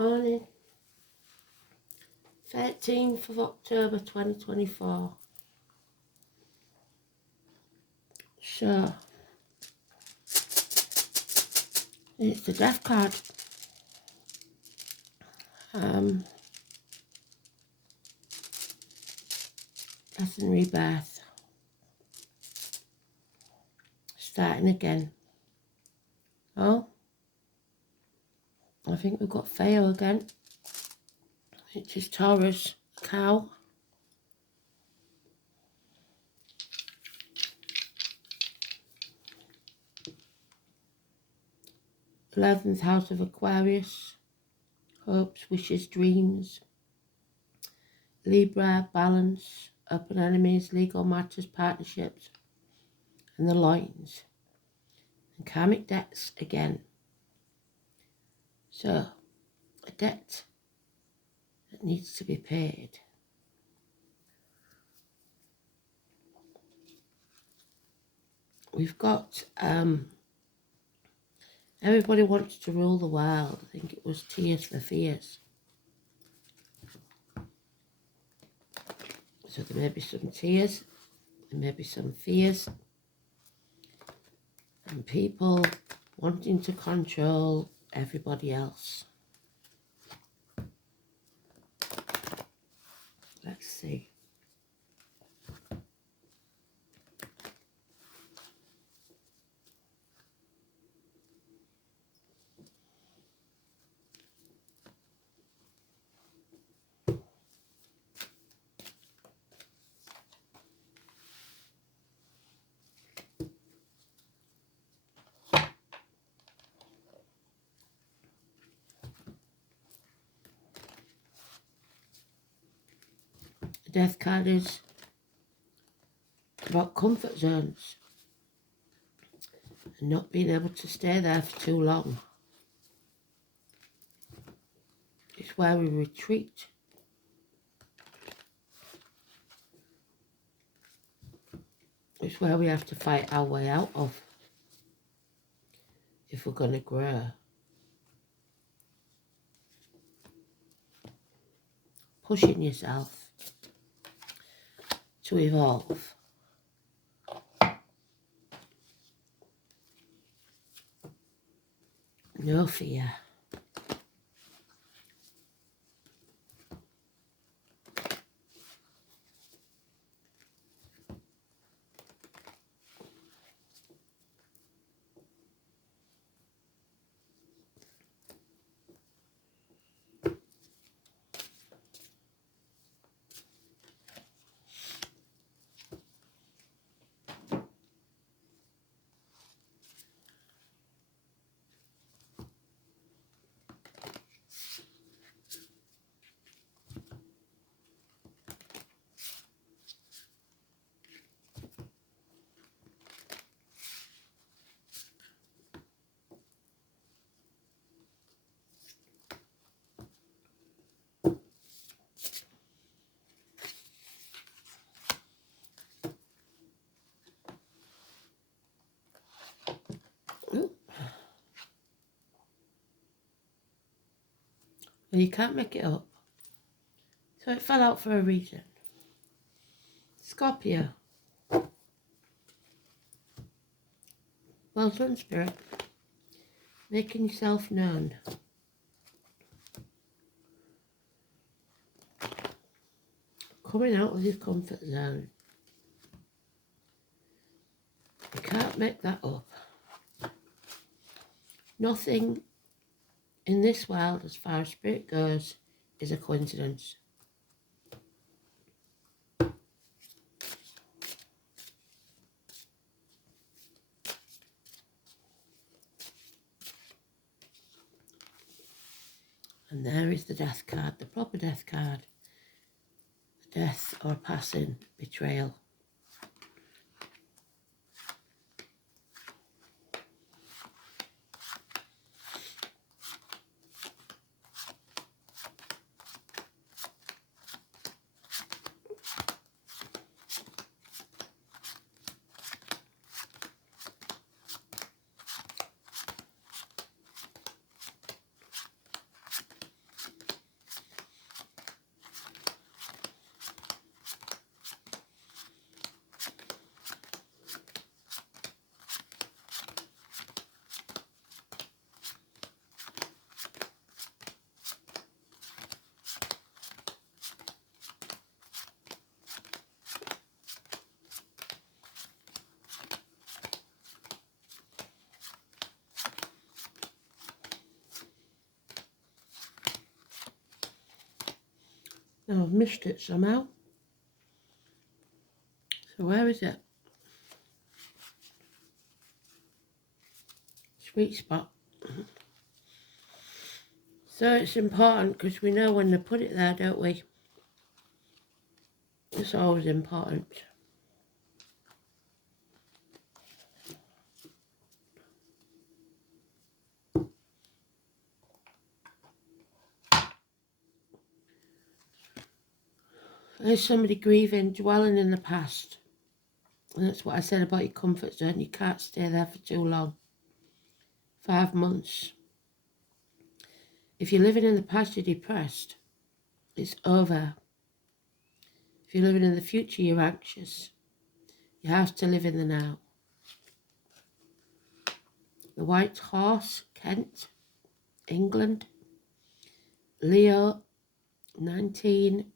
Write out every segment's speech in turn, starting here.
Morning, 13th of October 2024. So, it's the death card. Death and rebirth. Starting again. Oh, I think we've got fail again. Which is Taurus, cow. 11th house of Aquarius. Hopes, wishes, dreams. Libra, balance, open enemies, legal matters, partnerships, and the lines. And karmic debts again. So, a debt that needs to be paid. We've got everybody wants to rule the world. I think it was Tears for Fears. So there may be some tears, there may be some fears, and people wanting to control everybody else. Let's see. The death card is about comfort zones and not being able to stay there for too long. It's where we retreat. It's where we have to fight our way out of if we're going to grow. Pushing yourself to evolve. No fear. Well, you can't make it up. So it fell out for a reason. Scorpio. Well done, Spirit. Making yourself known. Coming out of your comfort zone. You can't make that up. Nothing in this world, as far as spirit goes, is a coincidence. And there is the death card, the proper death card. Death or passing, betrayal. Now I've missed it somehow. So where is it? Sweet spot. So it's important because we know when they put it there, don't we? It's always important. There's somebody grieving, dwelling in the past. And that's what I said about your comfort zone. You can't stay there for too long. 5 months. If you're living in the past, you're depressed. It's over. If you're living in the future, you're anxious. You have to live in the now. The White Horse, Kent, England. Leo, 19.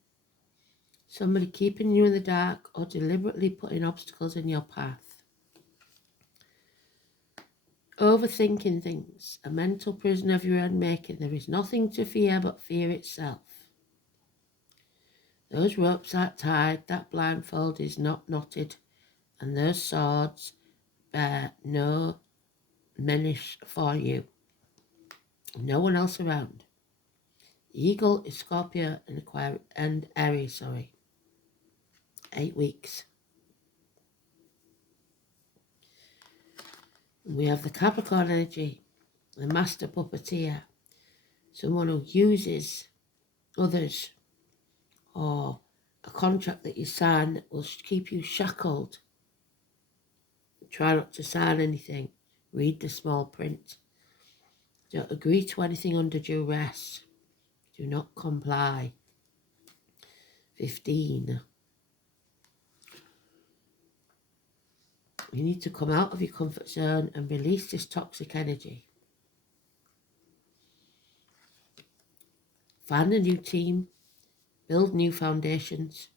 Somebody keeping you in the dark or deliberately putting obstacles in your path. Overthinking things, a mental prison of your own making. There is nothing to fear but fear itself. Those ropes aren't tied, that blindfold is not knotted, and those swords bear no menace for you. No one else around. The eagle is Scorpio and Aries, 8 weeks. We have the Capricorn energy, the master puppeteer, someone who uses others, or a contract that you sign that will keep you shackled. Try not to sign anything. Read the small print. Don't agree to anything under duress. Do not comply. 15. You need to come out of your comfort zone and release this toxic energy. Find a new team. Build new foundations.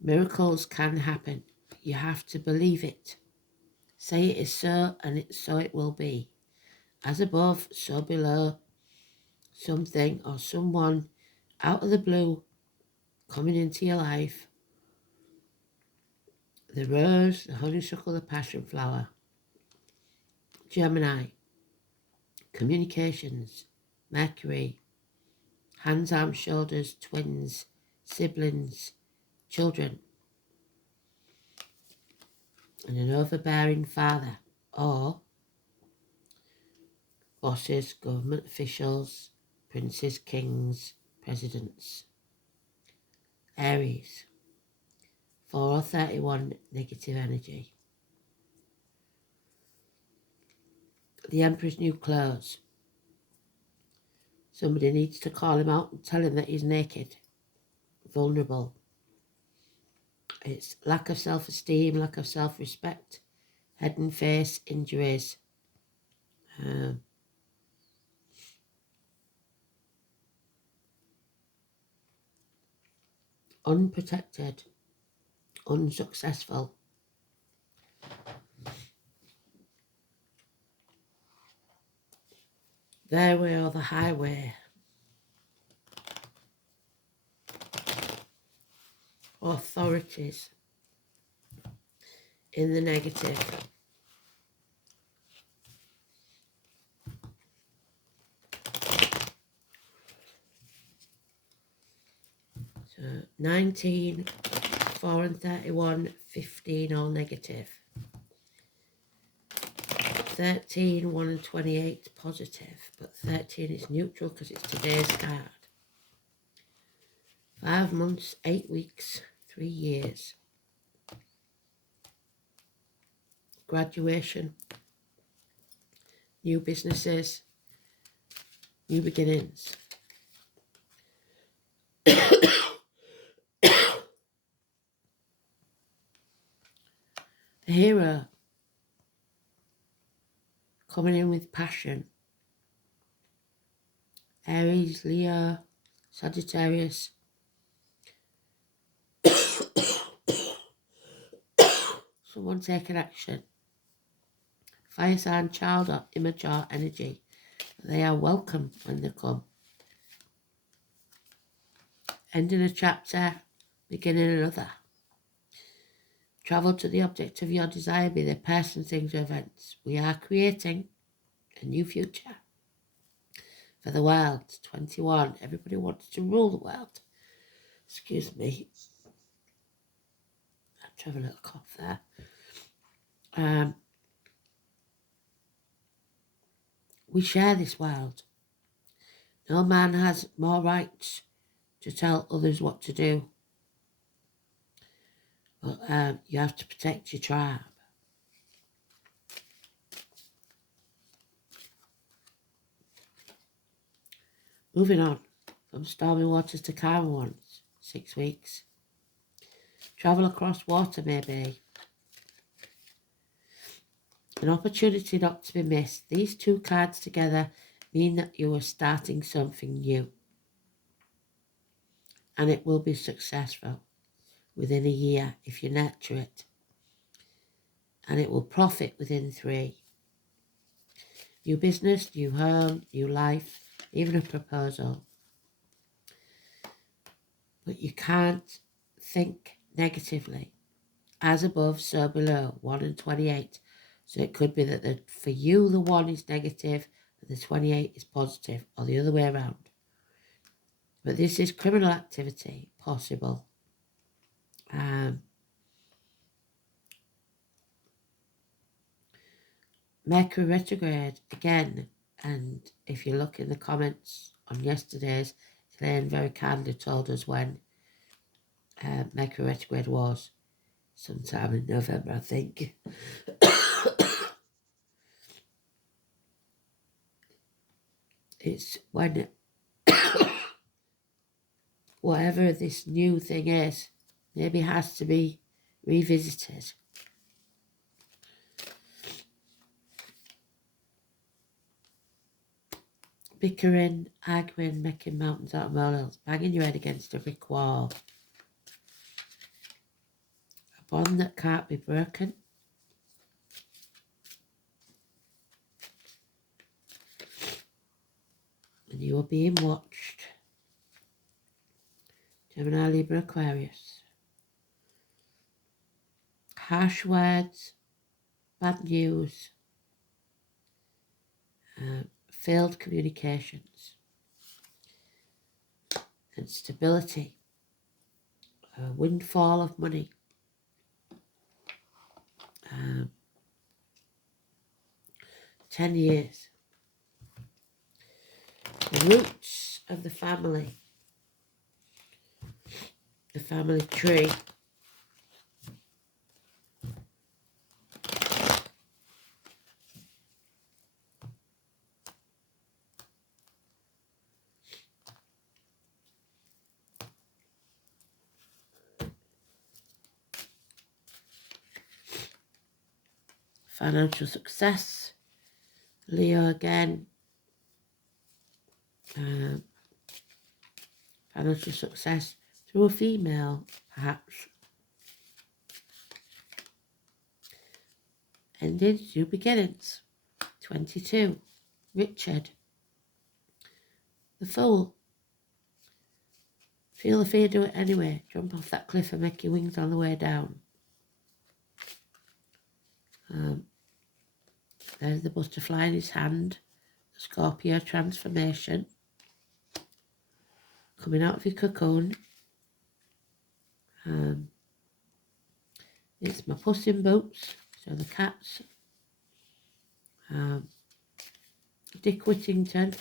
Miracles can happen. You have to believe it. Say it is so, and so it will be. As above, so below. Something or someone out of the blue coming into your life. The rose, the honeysuckle, the passion flower. Gemini. Communications. Mercury. Hands, arms, shoulders, twins, siblings, children. And an overbearing father, or bosses, government officials, princes, kings, presidents. Aries, 431 negative energy. The Emperor's new clothes. Somebody needs to call him out and tell him that he's naked, vulnerable. It's lack of self-esteem, lack of self-respect, head and face injuries. Unprotected, unsuccessful. Their way or the highway. Authorities in the negative. So 19, 4 and 31, 15 all negative. 13, 1 and 28 positive, but 13 is neutral because it's today's card. 5 months, 8 weeks, 3 years. Graduation, new businesses, new beginnings. The hero, coming in with passion. Aries, Leo, Sagittarius. Someone taking action. Fire sign, child or immature energy. They are welcome when they come. ending a chapter, beginning another. Travel to the object of your desire, be the person, things, or events. We are creating a new future for the world. 21. Everybody wants to rule the world. Excuse me. I have to have a little cough there. We share this world. No man has more rights to tell others what to do. But you have to protect your tribe. Moving on from stormy waters to calm ones. 6 weeks. Travel across water maybe. An opportunity not to be missed. These two cards together mean that you are starting something new. And it will be successful within a year if you nurture it. And it will profit within 3. New business, new home, new life, even a proposal. But you can't think negatively. As above, so below. 1 and 28. So it could be that for you the 1 is negative and the 28 is positive, or the other way around. But this is criminal activity, possible. Mercury retrograde again, and if you look in the comments on yesterday's, Elaine very kindly told us when Mercury retrograde was, sometime in November, I think. It's when whatever this new thing is, maybe has to be revisited. Bickering, arguing, making mountains out of molehills, banging your head against a brick wall. A bond that can't be broken. And you are being watched. Gemini, Libra, Aquarius. Harsh words, bad news, failed communications, and stability. A windfall of money. 10 years. The roots of the family tree. Financial success. Leo again. Financial success through a female, perhaps. Endings, new beginnings. 22. Richard. The Fool. Feel the fear, do it anyway. Jump off that cliff and make your wings on the way down. There's the butterfly in his hand. The Scorpio transformation. Coming out of your cocoon. It's my Puss in Boots. So the cats. Dick Whittington.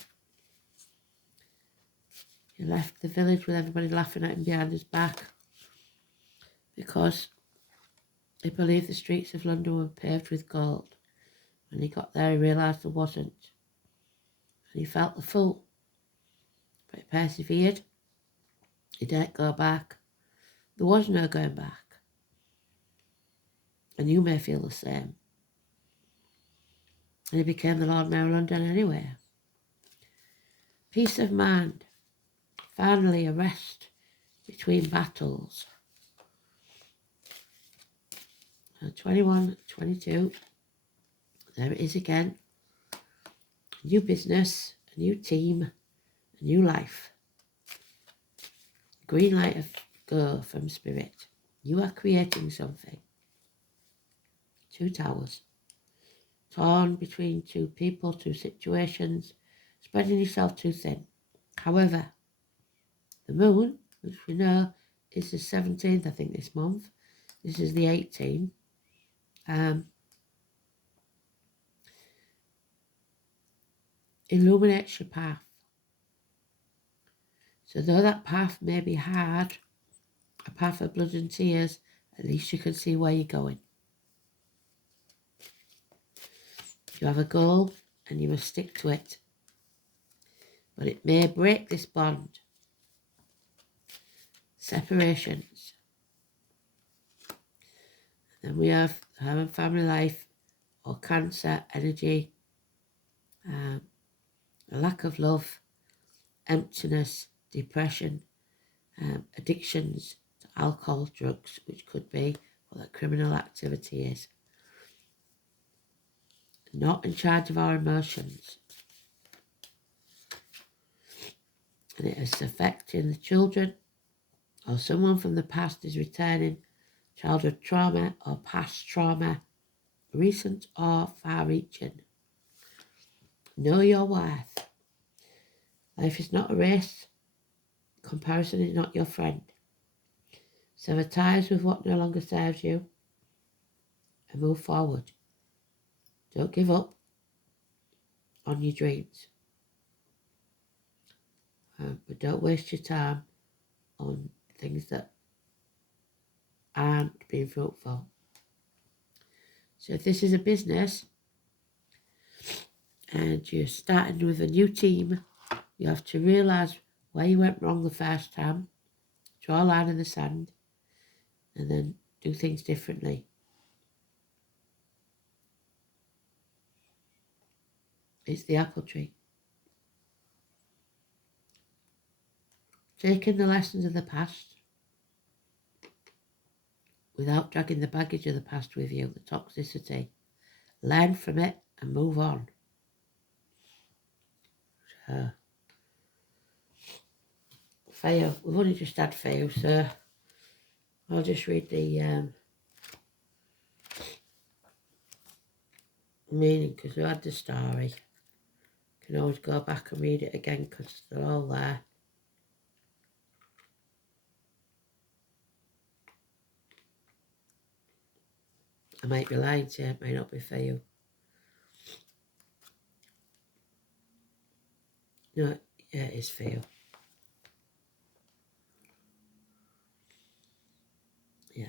He left the village with everybody laughing at him behind his back because he believed the streets of London were paved with gold. When he got there, he realised there wasn't. And he felt the fool. But he persevered. He didn't go back. There was no going back. And you may feel the same. And he became the Lord Mayor of London anyway. Peace of mind. Finally, a rest between battles. 21, 22. There it is again. A new business, a new team, a new life. green light of go from spirit. You are creating something. 2 towers. Torn between 2 people, 2 situations, spreading yourself too thin. However, the moon, which we know is the 17th, I think, this month. This is the 18th. Illuminates your path. So though that path may be hard, a path of blood and tears, at least you can see where you're going. You have a goal and you must stick to it. But it may break this bond. Separations. Then we have having family life or cancer, energy, a lack of love, emptiness, depression, addictions to alcohol, drugs, which could be what that criminal activity is. Not in charge of our emotions. And it is affecting the children, or someone from the past is returning, childhood trauma or past trauma, recent or far-reaching. Know your worth. Life is not a race. Comparison is not your friend. Sever ties with what no longer serves you and move forward. Don't give up on your dreams. But don't waste your time on things that aren't being fruitful. So if this is a business and you're starting with a new team, you have to realise where you went wrong the first time, draw a line in the sand, and then do things differently. It's the apple tree. Taking the lessons of the past without dragging the baggage of the past with you, the toxicity. Learn from it and move on. So, Feo, we've only just had Feo, so I'll just read the meaning because we had the story. You can always go back and read it again because they're all there. I might be lying to you, it may not be for you. No, yeah, it is for you. Yeah.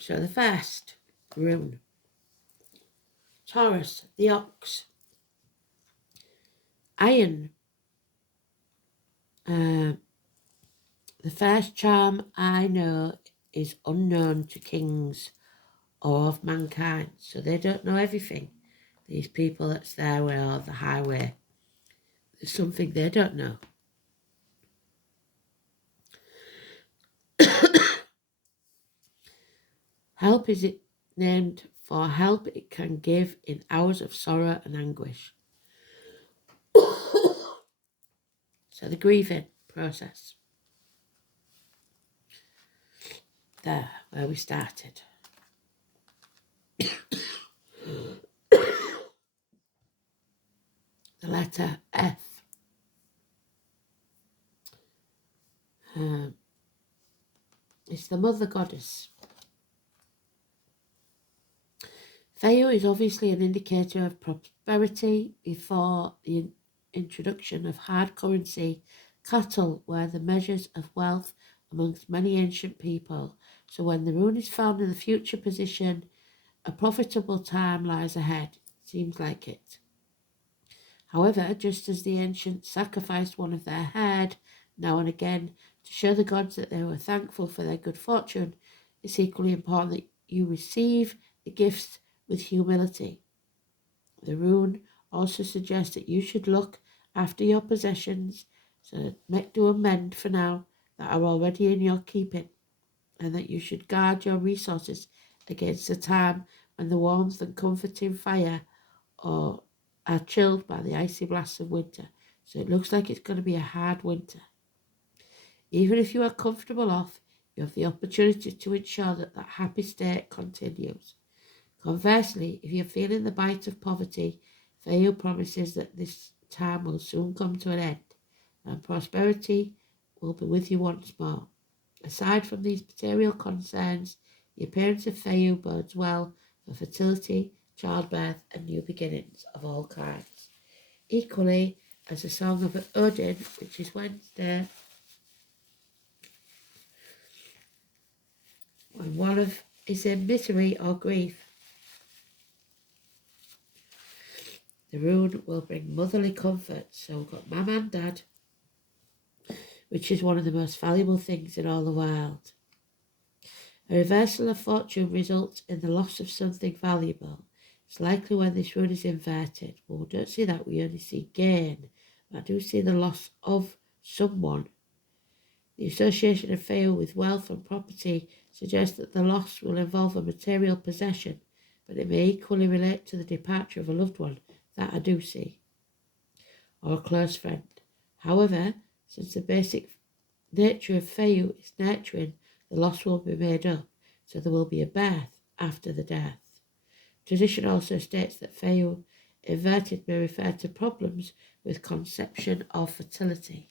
So the first rune, Taurus, the ox. Iron. The first charm I know is unknown to kings or of mankind. So they don't know everything. These people that's there or the highway. There's something they don't know. Help is it named for help it can give in hours of sorrow and anguish. So the grieving process. There, where we started. The letter F. It's the mother goddess. Feo is obviously an indicator of prosperity before the introduction of hard currency. Cattle were the measures of wealth amongst many ancient people. So when the rune is found in the future position, a profitable time lies ahead. Seems like it. However, just as the ancients sacrificed one of their herd now and again to show the gods that they were thankful for their good fortune, it's equally important that you receive the gifts with humility. The rune also suggests that you should look after your possessions, so make do amend for now that are already in your keeping, and that you should guard your resources against the time when the warmth and comforting fire are chilled by the icy blasts of winter. So it looks like it's going to be a hard winter. Even if you are comfortable off, you have the opportunity to ensure that that happy state continues. Conversely, if you're feeling the bite of poverty, Theo promises that this time will soon come to an end, and prosperity will be with you once more. Aside from these material concerns, the appearance of Theo bodes well for fertility, childbirth, and new beginnings of all kinds. Equally, as a song of Odin, which is Wednesday, when one is in misery or grief, the rune will bring motherly comfort. So we've got Mum and Dad, which is one of the most valuable things in all the world. A reversal of fortune results in the loss of something valuable. It's likely when this rune is inverted. Well, we don't see that, we only see gain. I do see the loss of someone. The association of Theo with wealth and property suggests that the loss will involve a material possession, but it may equally relate to the departure of a loved one, that I do see, or a close friend. However, since the basic nature of Theo is nurturing, the loss will be made up, so there will be a birth after the death. Tradition also states that Theo inverted may refer to problems with conception or fertility.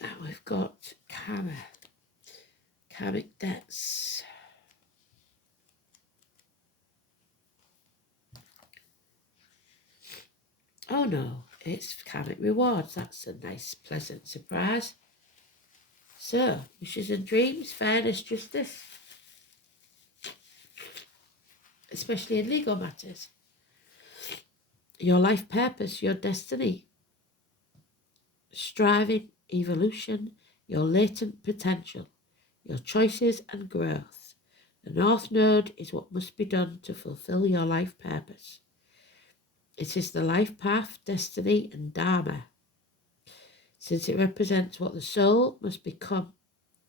Now we've got karmic debts. Oh no, it's karmic rewards. That's a nice, pleasant surprise. So, wishes and dreams, fairness, justice, especially in legal matters. Your life purpose, your destiny, striving, evolution, your latent potential, your choices and growth. The North Node is what must be done to fulfill your life purpose. It is the life path, destiny, and dharma. Since it represents what the soul must become,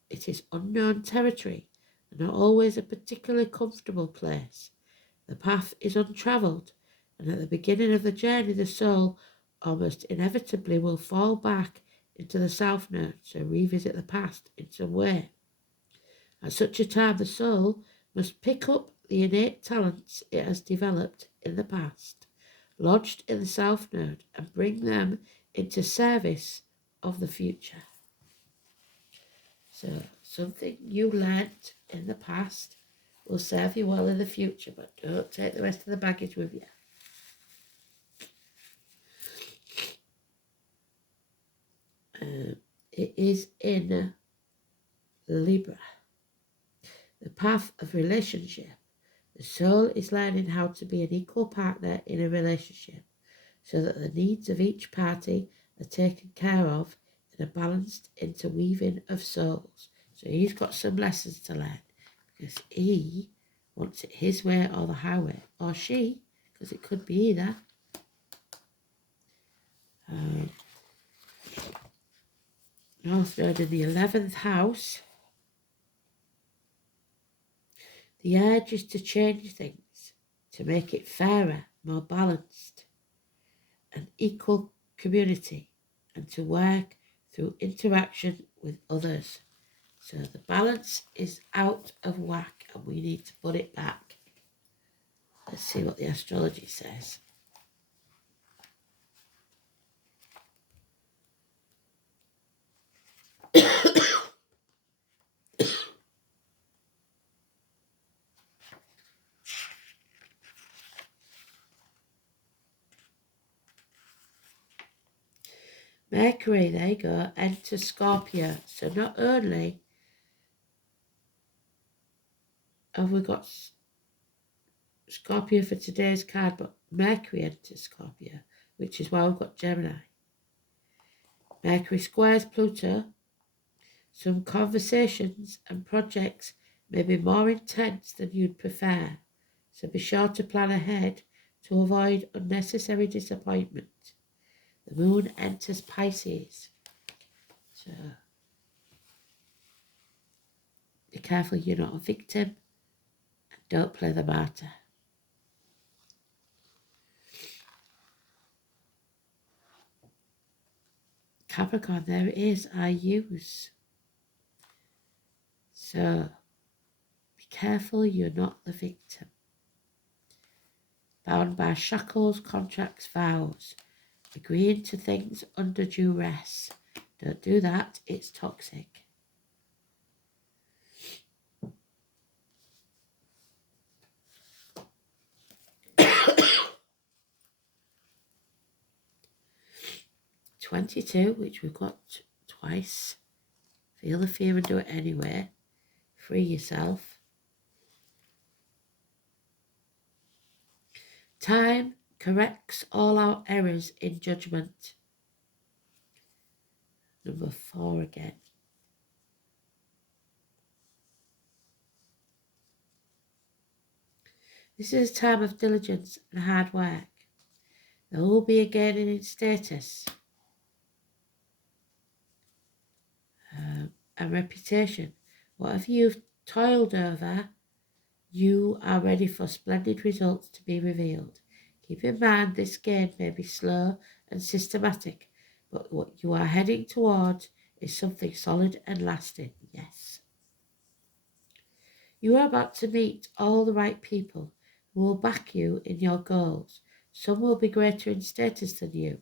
it is unknown territory and not always a particularly comfortable place. The path is untravelled, and at the beginning of the journey, the soul almost inevitably will fall back into the South Node to revisit the past in some way. At such a time, the soul must pick up the innate talents it has developed in the past, lodged in the South Node, and bring them into service of the future. So something you learnt in the past will serve you well in the future, but don't take the rest of the baggage with you. It is in Libra, the path of relationship. The soul is learning how to be an equal partner in a relationship so that the needs of each party are taken care of in a balanced interweaving of souls. So he's got some lessons to learn because he wants it his way or the highway, or she, because it could be either. North Node in the 11th house. The urge is to change things, to make it fairer, more balanced, an equal community, and to work through interaction with others. So the balance is out of whack and we need to put it back. Let's see what the astrology says. Mercury, there you go, enters Scorpio. So not only have we got Scorpio for today's card, but Mercury enters Scorpio, which is why we've got Gemini. Mercury squares Pluto. Some conversations and projects may be more intense than you'd prefer, so be sure to plan ahead to avoid unnecessary disappointment. The moon enters Pisces, so be careful you're not a victim Don't play the martyr. Capricorn, there it is, I use. So, be careful you're not the victim. Bound by shackles, contracts, vows. Agreeing to things under duress. Don't do that, it's toxic. $22, which we've got twice. Feel the fear and do it anyway. Free yourself. Time corrects all our errors in judgment. Number 4 again. This is a time of diligence and hard work. There will be a gaining in status and reputation. Whatever you've toiled over, you are ready for splendid results to be revealed. Keep in mind this gain may be slow and systematic, but what you are heading towards is something solid and lasting. Yes. You are about to meet all the right people who will back you in your goals. Some will be greater in status than you,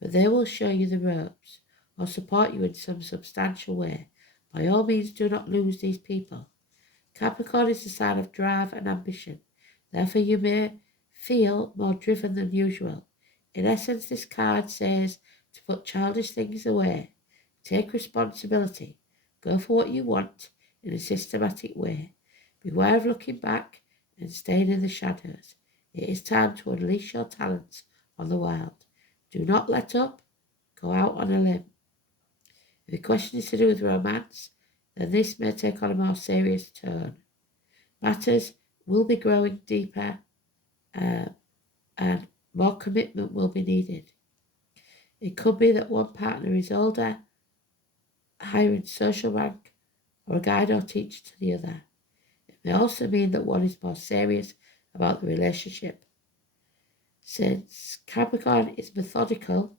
but they will show you the ropes or support you in some substantial way. By all means, do not lose these people. Capricorn is the sign of drive and ambition. Therefore, you may feel more driven than usual. In essence, this card says to put childish things away, take responsibility, go for what you want in a systematic way. Beware of looking back and staying in the shadows. It is time to unleash your talents on the world. Do not let up. Go out on a limb. If the question is to do with romance, then this may take on a more serious tone. Matters will be growing deeper and more commitment will be needed. It could be that one partner is older, higher in social rank, or a guide or teacher to the other. It may also mean that one is more serious about the relationship. Since Capricorn is methodical,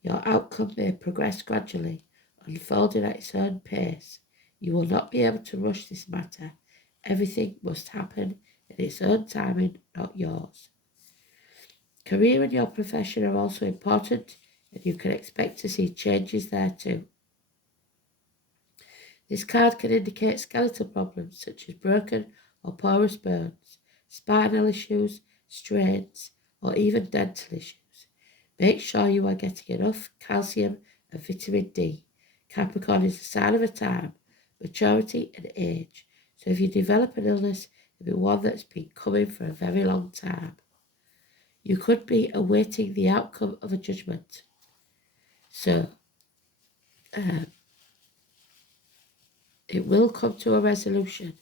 your outcome may progress gradually, unfolding at its own pace. You will not be able to rush this matter. Everything must happen in its own timing, not yours. Career and your profession are also important, and you can expect to see changes there too. This card can indicate skeletal problems such as broken or porous bones, spinal issues, strains, or even dental issues. Make sure you are getting enough calcium and vitamin D. Capricorn is a sign of a time, maturity and age. So if you develop an illness, it'll be one that's been coming for a very long time. You could be awaiting the outcome of a judgment. So, it will come to a resolution.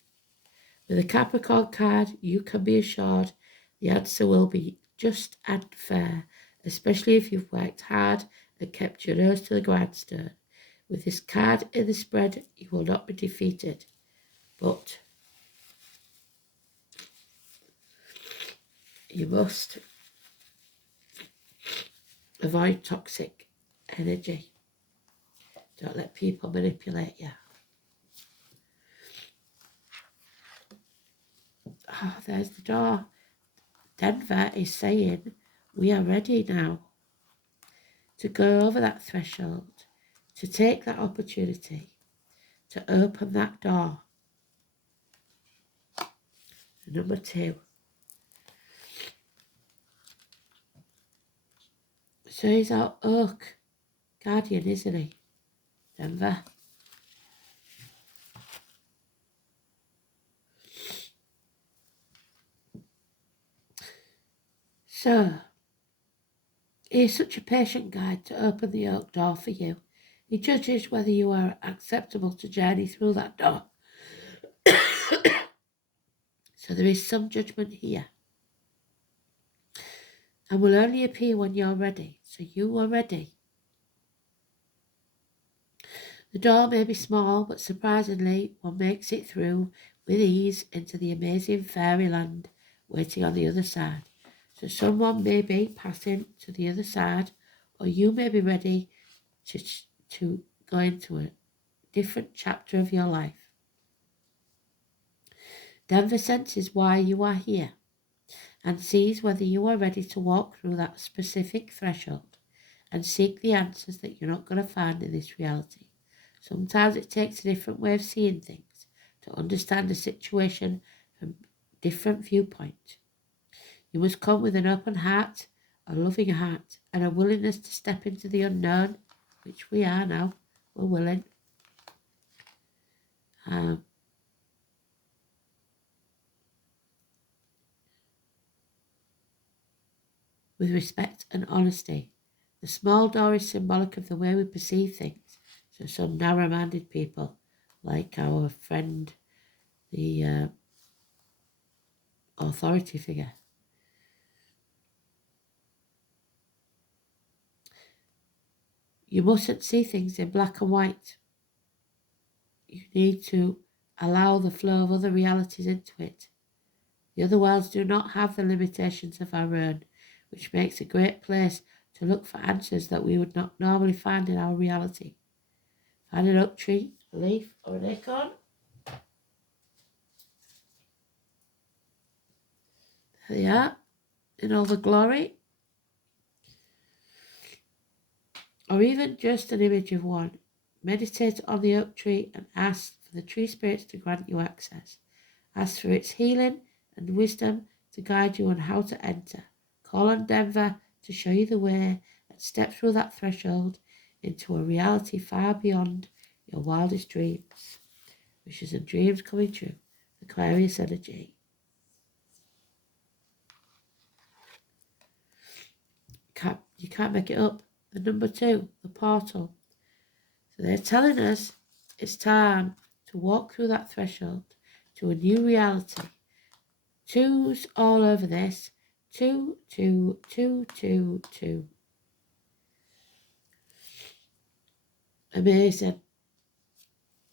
With a Capricorn card, you can be assured the answer will be just and fair, especially if you've worked hard and kept your nose to the grindstone. With this card in the spread, you will not be defeated, but you must avoid toxic energy. Don't let people manipulate you. Oh, there's the door. Denver is saying we are ready now to go over that threshold, to take that opportunity, to open that door. Number 2. So he's our oak guardian, isn't he? Denver. So, he is such a patient guide to open the oak door for you. He judges whether you are acceptable to journey through that door. So there is some judgment here. And will only appear when you're ready. So you are ready. The door may be small, but surprisingly, one makes it through with ease into the amazing fairyland waiting on the other side. So someone may be passing to the other side, or you may be ready to go into a different chapter of your life. Denver senses why you are here and sees whether you are ready to walk through that specific threshold and seek the answers that you're not going to find in this reality. Sometimes it takes a different way of seeing things to understand a situation from a different viewpoint. You must come with an open heart, a loving heart, and a willingness to step into the unknown, which we are now. We're willing. With respect and honesty. The small door is symbolic of the way we perceive things. So some narrow-minded people, like our friend, the authority figure. You mustn't see things in black and white. You need to allow the flow of other realities into it. The other worlds do not have the limitations of our own, which makes a great place to look for answers that we would not normally find in our reality. Find an oak tree, a leaf, or an acorn. There they are, in all the glory. Or even just an image of one. Meditate on the oak tree and ask for the tree spirits to grant you access. Ask for its healing and wisdom to guide you on how to enter. Call on Denver to show you the way and step through that threshold into a reality far beyond your wildest dreams. Wishes and dreams coming true. Aquarius energy. You can't make it up. The number 2, the portal. So they're telling us it's time to walk through that threshold to a new reality. 2's all over this. 2, 2, 2, 2, 2. Amazing.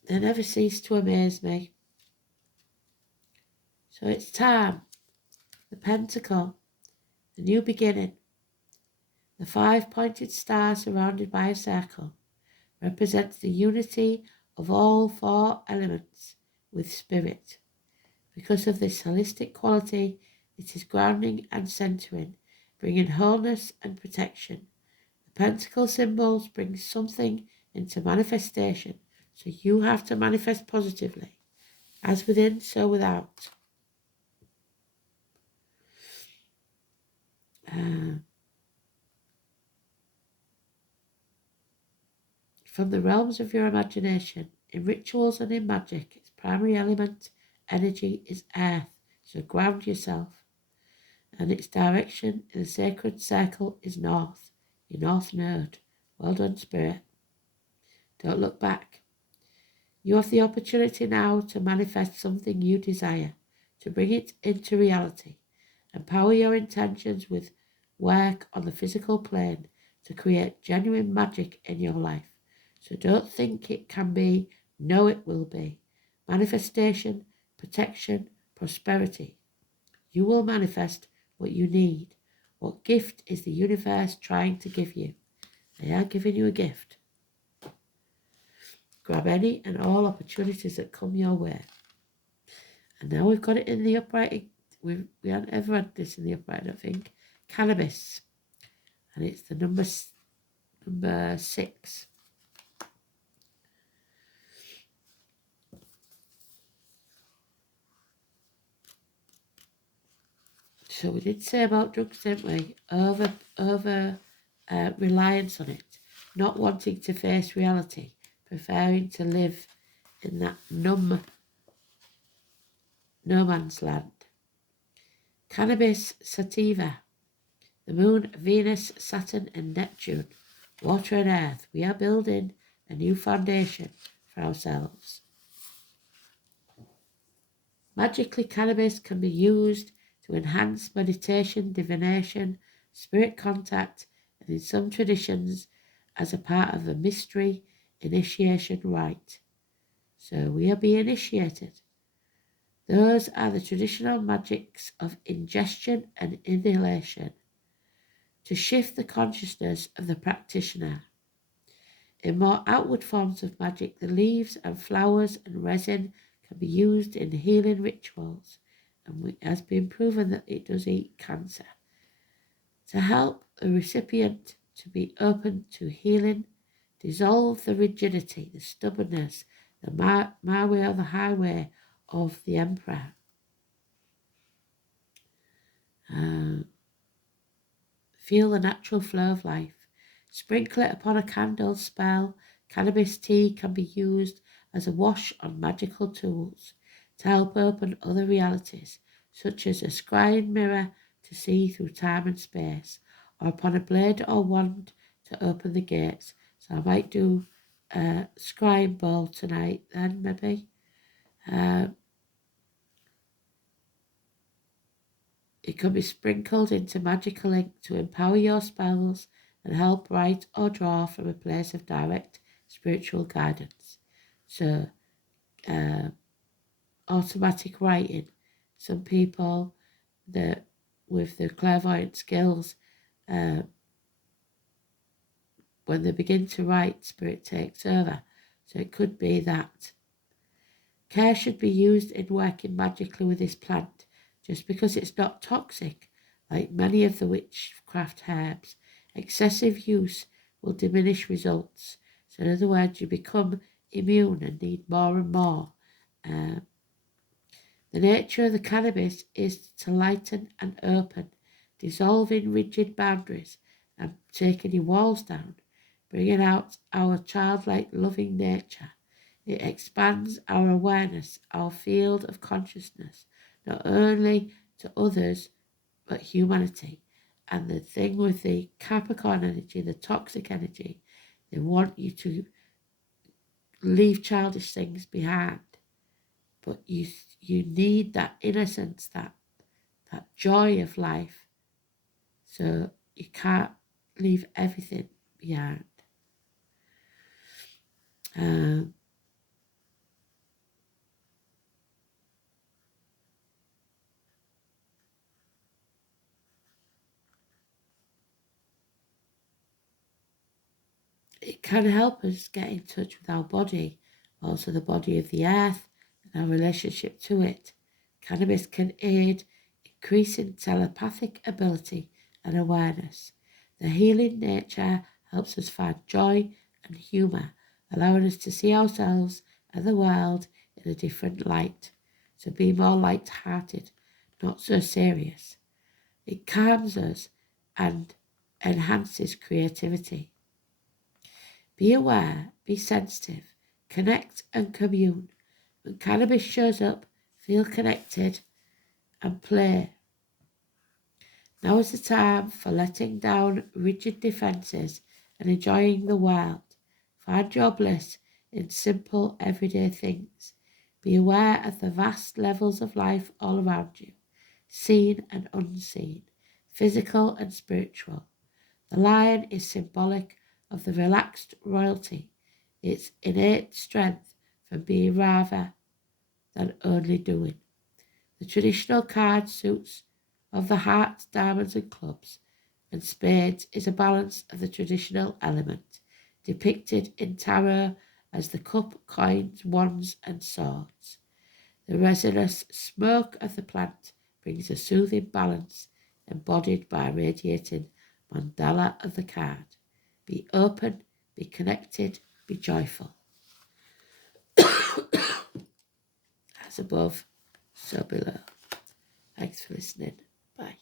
They never cease to amaze me. So it's time. The pentacle, the new beginning. The 5-pointed star surrounded by a circle represents the unity of all 4 elements with spirit. Because of this holistic quality, it is grounding and centering, bringing wholeness and protection. The pentacle symbols bring something into manifestation, so you have to manifest positively, as within, so without. From the realms of your imagination, in rituals and in magic, its primary element, energy, is earth, so ground yourself. And its direction in the sacred circle is north, your north node. Well done, Spirit. Don't look back. You have the opportunity now to manifest something you desire, to bring it into reality. Empower your intentions with work on the physical plane to create genuine magic in your life. So don't think it can be, know it will be. Manifestation, protection, prosperity. You will manifest what you need. What gift is the universe trying to give you? They are giving you a gift. Grab any and all opportunities that come your way. And now we've got it in the upright. We haven't ever had this in the upright, I don't think. Cannabis. And it's the number 6. So we did say about drugs, didn't we? Over reliance on it. Not wanting to face reality. Preferring to live in that no man's land. Cannabis sativa. The moon, Venus, Saturn and Neptune. Water and earth. We are building a new foundation for ourselves. Magically, cannabis can be used to enhance meditation, divination, spirit contact, and in some traditions as a part of a mystery initiation rite. So we are being initiated. Those are the traditional magics of ingestion and inhalation to shift the consciousness of the practitioner. In more outward forms of magic, the leaves and flowers and resin can be used in healing rituals, and it has been proven that it does eat cancer. To help the recipient to be open to healing, dissolve the rigidity, the stubbornness, the my way or the highway of the emperor. Feel the natural flow of life. Sprinkle it upon a candle spell. Cannabis tea can be used as a wash on magical tools to help open other realities, such as a scrying mirror to see through time and space, or upon a blade or wand to open the gates. So I might do a scrying bowl tonight then, maybe. It can be sprinkled into magical ink to empower your spells and help write or draw from a place of direct spiritual guidance. So, automatic writing. Some people that with the clairvoyant skills, when they begin to write, spirit takes over. So it could be that. Care should be used in working magically with this plant. Just because it's not toxic, like many of the witchcraft herbs, excessive use will diminish results. So in other words, you become immune and need more and more. The nature of the cannabis is to lighten and open, dissolving rigid boundaries and taking your walls down, bringing out our childlike loving nature. It expands our awareness, our field of consciousness, not only to others, but humanity. And the thing with the Capricorn energy, the toxic energy, they want you to leave childish things behind. But you need that innocence, that joy of life. So you can't leave everything behind. It can help us get in touch with our body, also the body of the earth and our relationship to it. Cannabis can aid increasing telepathic ability and awareness. The healing nature helps us find joy and humour, allowing us to see ourselves and the world in a different light. So be more light-hearted, not so serious. It calms us and enhances creativity. Be aware, be sensitive, connect and commune. When cannabis shows up, feel connected and play. Now is the time for letting down rigid defences and enjoying the world. Find your bliss in simple everyday things. Be aware of the vast levels of life all around you, seen and unseen, physical and spiritual. The lion is symbolic of the relaxed royalty, its innate strength from being rather than only doing. The traditional card suits of the hearts, diamonds and clubs and spades is a balance of the traditional element, depicted in tarot as the cup, coins, wands and swords. The resinous smoke of the plant brings a soothing balance embodied by a radiating mandala of the card. Be open, be connected, be joyful. As above, so below. Thanks for listening. Bye.